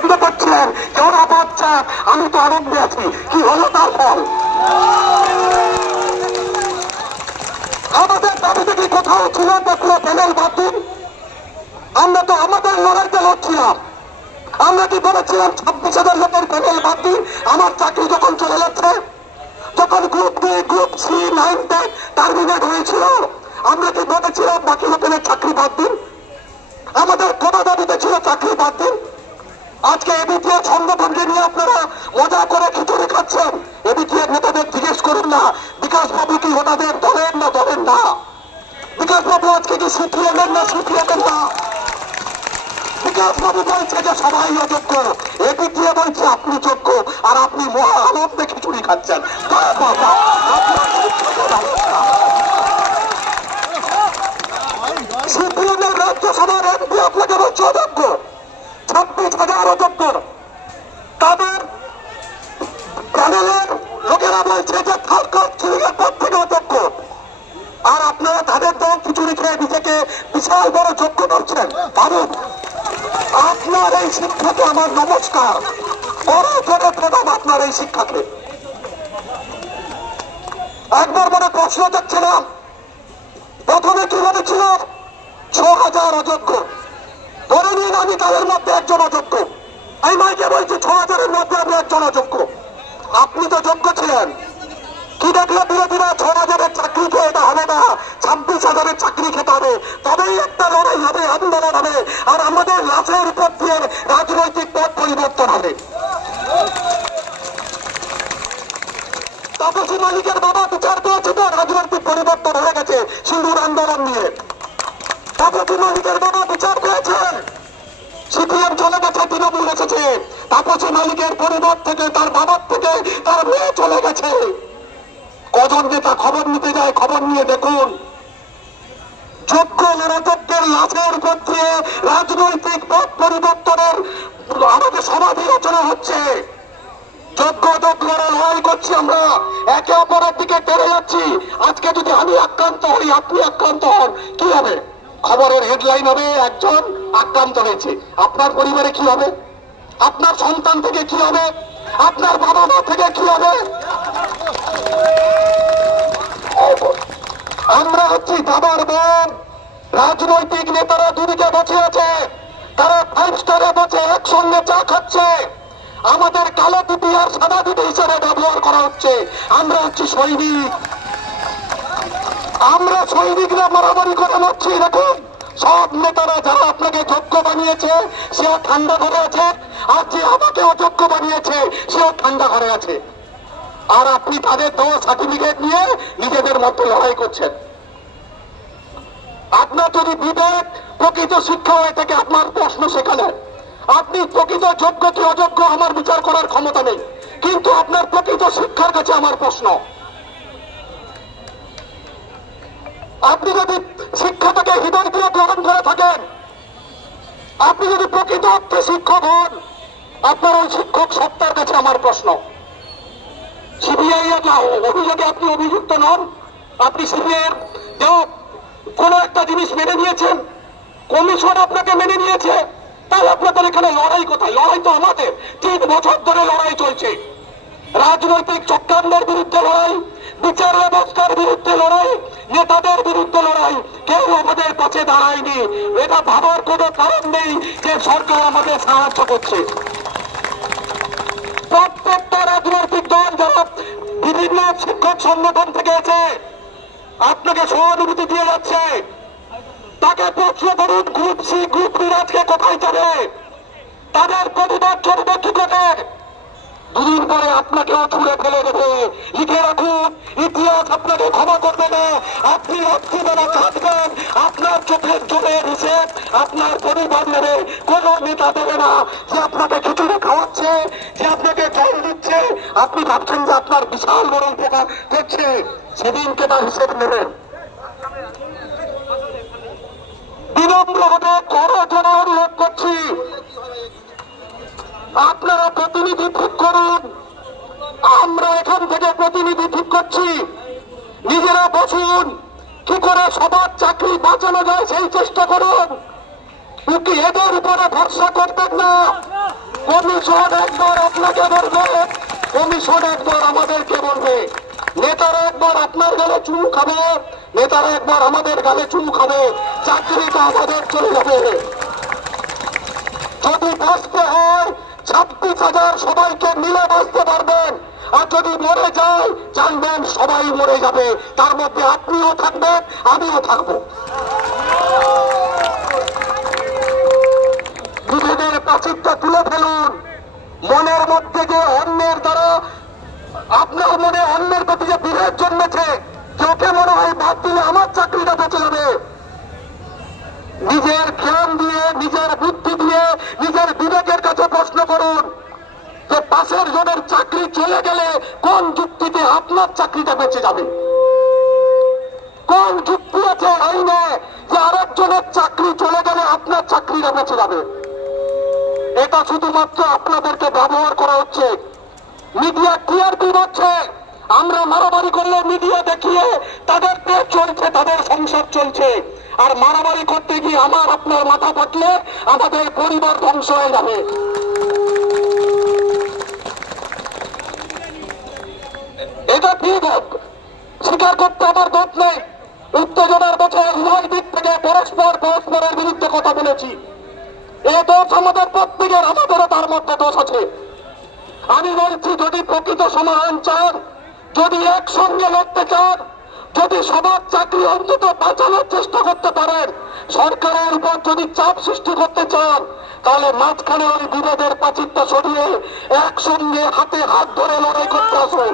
আনন্দ করছিলেন, ওরা বাচ্চান, আমি তো আনন্দে আছি। কি হলো তার ফল? আমাদের দাবিতে কি কোথাও ছিল পুরো প্যানেল বাদ দিন? আমরা তো আমাদের লড়াইতে লড়ছিলাম। আমরা কি বলেছিলাম 26,000 লোকের প্যানেল বাদ দিন? আমার চাকরি যখন চলে যাচ্ছে, যখন group D, group C, 9, 10 terminate হয়েছিল, আমরা কি বলেছিলাম বাকি লোকের চাকরি বাদ দিন? আমাদের কোন দাবিতে ছিল চাকরি বাদ দিন? আজকে এবিটিএ সংগঠনকে নিয়ে আপনারা মজা করে খিচুড়ি খাচ্ছেন। এবিটিএ নেতাদের জিজ্ঞেস করুন না বিকাশ বাবু কি ওনাদের দলের না দলের না? বিকাশ বাবু আজকে কি সিপিএমের না সিপিএমের না? বিকাশ বাবু বলছে যে সবাই অযোগ্য, এবিটিএ বলছে আপনি যোগ্য, আর আপনি মহা আনন্দে খিচুড়ি খাচ্ছেন। সিপিএমের রাজ্যসভার এমপি আপনাকে বলছে অযোগ্য, 26,000 অযোগ্য। তাদের প্যানেলের লোকেরা বলছে যে থার্ড ক্লাস সিলিংয়ের পর থেকে অযোগ্য, আর আপনারা তাদের দল খিচুড়ি খেয়ে নিজেকে বিশাল বড় যোগ্য করছেন। ভাবুন, আপনার এই শিক্ষাকে আমার নমস্কার, বড় বড় প্রণাম আপনার এই শিক্ষাকে। একবার মনে প্রশ্ন যাচ্ছিলাম, প্রথমে কি বলেছিল 6,000 অযোগ্য, ধরে নিন আমি তাদের মধ্যে একজন অযোগ্য। আমি মাইকে বলছি 6,000-এর মধ্যে আমি একজন অযোগ্য। আপনি তো যোগ্য ছিলেন, কি দেখলো বিরোধীরা 6,000-এর চাকরি খেয়ে এটা হবে না, 26,000-এর চাকরি খেতে হবে, তবেই একটা লড়াই হবে, আন্দোলন হবে, আর আমাদের লাশের উপর দিয়ে রাজনৈতিক পথ পরিবর্তন হবে। তাপসী মালিকের বাবা বিচার পেয়েছে তো রাজনৈতিক পরিবর্তন হয়ে গেছে সিঁদুর আন্দোলন নিয়ে। তাপসী মালিকের বাবা বিচার পেয়েছেন, সিপিএম চলে গেছে, তৃণমূল এসেছে। তাপসী মালিকের পরিবার থেকে, তার বাবার থেকে তার মেয়ে চলে গেছে। কজন নেতা খবর নিতে যায়, খবর নিয়ে দেখুন। যোগ্য অযোগ্যের লাশের উপর দিয়ে রাজনৈতিক পথ পরিবর্তনের আমাদের সমাধি রচনা হচ্ছে। যোগ্য অযোগ্যরা লড়াই করছি আমরা, একে অপরের দিকে টেনে যাচ্ছি। আজকে যদি আমি আক্রান্ত হই, আপনি আক্রান্ত হন, কি হবে? খবরের হেডলাইন হবে একজন আক্রান্ত হয়েছে। আপনার পরিবারে কি হবে? আপনার সন্তান থেকে কি হবে? আপনার বাবা মা থেকে কি হবে? আমরা হচ্ছি বাবার বোন। রাজনৈতিক নেতারা দুদিকে বসে আছে, তারা 5 স্টারে বসে একসঙ্গে চা খাচ্ছে। আমাদের কালো টুপি আর সাদা টুপি হিসেবে ব্যবহার করা হচ্ছে। আমরা হচ্ছি সৈনিক, আমরা সৈনিকরা মারামারি করে মরছি। দেখুন, সব নেতারা যারা আপনাকে যোগ্য বানিয়েছে সেও ঠান্ডা ঘরে আছে, আর যে আমাকে অযোগ্য বানিয়েছে সেও ঠান্ডা ঘরে আছে। আর আপনি তাদের দেওয়া সার্টিফিকেট নিয়ে নিজেদের মধ্যে লড়াই করছেন। আপনার যদি বিবেক প্রকৃত শিক্ষা হয়ে থাকে, আপনার প্রশ্ন সেখানে। আপনি প্রকৃত যোগ্য কি অযোগ্য আমার বিচার করার ক্ষমতা নেই, কিন্তু আপনার প্রকৃত শিক্ষার কাছে আমার প্রশ্ন। আপনি যদি শিক্ষাটাকে হৃদয় দিয়ে গ্রহণ করে থাকেন, আপনি যদি প্রকৃত অর্থে শিক্ষক হন, আপনার ওই শিক্ষক সত্তার কাছে আমার প্রশ্ন। সিবিআই অভিযোগে আপনি অভিযুক্ত নন, আপনি সিবিআই কোন একটা জিনিস মেনে নিয়েছেন, কমিশন আপনাকে মেনে নিয়েছে, তাই আপনাদের এখানে লড়াই কোথায়? লড়াই তো আমাদের 3 বছর ধরে লড়াই চলছে। রাজনৈতিক চক্রান্তের বিরুদ্ধে লড়াই, বিচার ব্যবস্থার বিরুদ্ধে লড়াই, নেতাদের বিরুদ্ধে লড়াই। কেউ আমাদের পাশে দাঁড়ায়নি। এটা ভাবার কোনো কারণ নেই যে সরকার আমাদের সাহায্য করছে। প্রত্যেকটা রাজনৈতিক দল যারা বিভিন্ন শিক্ষক সংগঠন থেকে এসে আপনাকে সহানুভূতি দিয়ে যাচ্ছে, তাকে প্রশ্ন করুন গ্রুপ সি, গ্রুপ ডি আজকে কোথায় যাবে? তাদের পরিবার চলবে কি করে? 2 দিন পরে আপনাকেও ছুড়ে ফেলে দেবে। লিখে রাখুন, ইতিহাস আপনাকে ক্ষমা করবে না। আপনি রাত্রিবেলা কাঁদবেন, আপনার চোখের জলে হিসেব আপনার পরিবার নেবে, কোন নেতা দেবে না। যে আপনাকে খিচুড়ি খাওয়াচ্ছে, যে আপনাকে জল দিচ্ছে, আপনি ভাবছেন যে আপনার বিশাল বড় উপকার করছে, সেদিনকে তার হিসেব নেবেন। বিনম্রভাবে করজোড়ে অনুরোধ করছি, আপনারা প্রতিনিধি ঠিক করুন। আমরা এখান থেকে প্রতিনিধি ঠিক করছি, নিজেরা বসুন, কি করে সবার চাকরি বাঁচানো যায় সেই চেষ্টা করুন। এদের উপরে ভরসা করবেন না, কমিশন একবার আপনাকে বলবে, কমিশন একবার আমাদেরকে বলবে, নেতারা একবার আপনার গালে চুমু খাবে, নেতারা একবার আমাদের গালে চুমু খাবে, চাকরিটা আমাদের চলে যাবে। যদি বাঁচতে হয় 26,000 সবাইকে মিলে বাঁচতে পারবেন, আর যদি মরে যায় জানবেন সবাই মরে যাবে, তার মধ্যে আপনিও থাকবেন আমিও থাকবো। নিজেদের প্রাচীরটা তুলে ফেলুন। মনের মধ্যে যে অন্যের দ্বারা আপনার মনে অন্যের প্রতি যে বিভেদ জন্মেছে, চোখে মনে হয় বাদ দিলে আমার চাকরিটা বেঁচে যাবে, নিজের জ্ঞান দিয়ে, নিজের বুদ্ধি দিয়ে, নিজের বিবেকের কাছে প্রশ্ন করুন যে পাশের জনের চাকরি চলে গেলে কোন যুক্তিতে আপনার চাকরিটা বেঁচে যাবে? কোন যুক্তি আছে আইনে যে আরেকজনের চাকরি চলে গেলে আপনার চাকরিটা বেঁচে যাবে? এটা শুধুমাত্র আপনাদেরকে ব্যবহার করা হচ্ছে। মিডিয়া টিআরপি হচ্ছে, আমরা মারামারি করলে মিডিয়া দেখিয়ে তাদের পেট চলছে, তাদের সংসার চলছে, আর মারামারি করতে গিয়ে আমার আপনার মাথা ফাটলে আমাদের পরিবার ধ্বংস হয়ে যাবে। এটা ঠিক হোক, স্বীকার করতে আমার দোষ নেই। উত্তেজনার বছর উভয় দিক থেকে পরস্পরের বিরুদ্ধে কথা বলেছি। এই দোষ আমাদের প্রত্যেকের, আমাদেরও তার মধ্যে দোষ আছে। আমি বলছি, যদি প্রকৃত সমাধান চান, যদি একসঙ্গে লড়তে চান, যদি সবার চাকরি অন্তত বাঁচানোর চেষ্টা করতে পারেন, সরকারের উপর যদি চাপ সৃষ্টি করতে চান, তাহলে মাঝখানে ওই বিরোধের প্রাচীরটা সরিয়ে একসঙ্গে হাতে হাত ধরে লড়াই করতে আসুন।